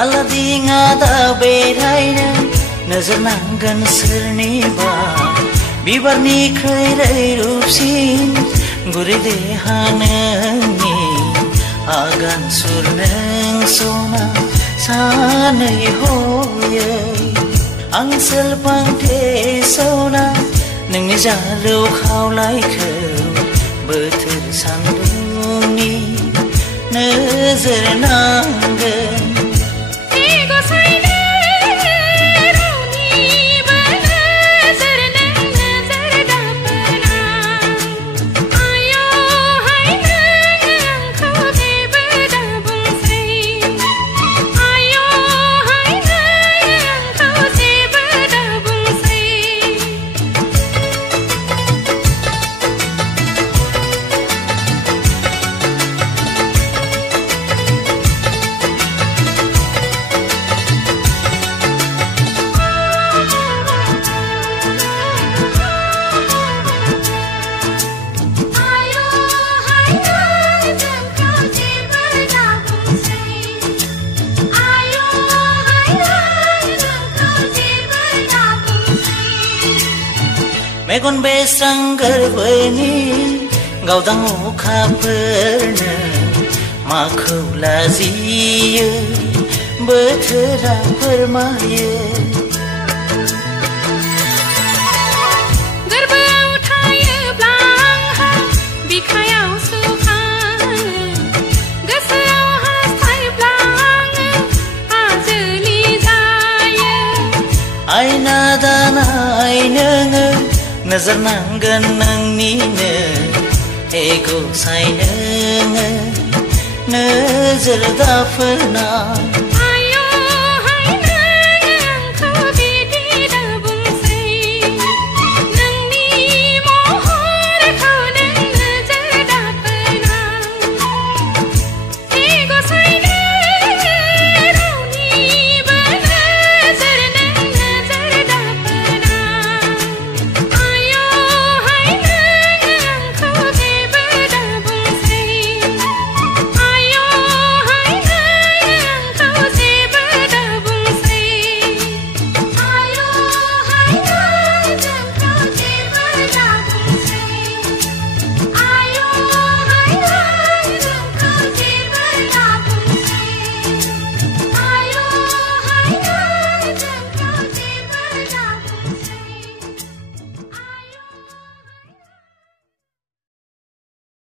आलादि ngada बेरायनो नोजोर नांगोन सोरनिबा बिबारनि खैरै रुपसिन गुरै देहा नोंनि आगान सुर नों सना सानै हयै आं सेलफांथे सना नोंनि जालौ खावलायखौ बोथोर सान्दुंनि नोजोर नांगोन मेगन बेस्रां गोरबोनि गावदां अखाफोरनो माखौ लाजियो बोथोरा फोरमायो गोरबोआव थायोब्ला आंहा बिखायाव सुखाङो गोसोआव हास्थायब्ला आङो हाजोनि जायो आयना दानाय नोङो नोजोर नांगोन नोंनिनो एगौ साय नोङो नोजोर दाफोरना